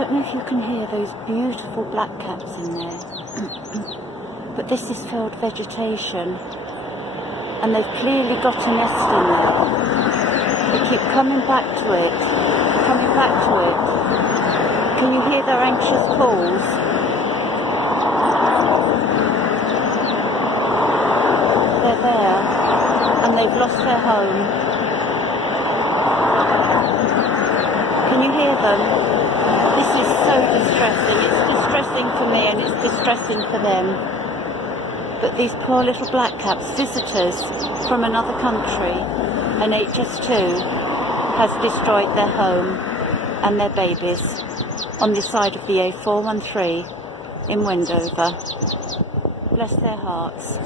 don't know if you can hear those beautiful blackcaps in there, but this is filled vegetation, and they've clearly got a nest in there. They keep coming back to it, coming back to it. Can you hear their anxious calls? They're there, and they've lost their home. Can you hear them? This is so distressing. It's distressing for me and it's distressing for them. But these poor little blackcaps, visitors from another country, and HS2 has destroyed their home and their babies on the side of the A413 in Wendover. Bless their hearts.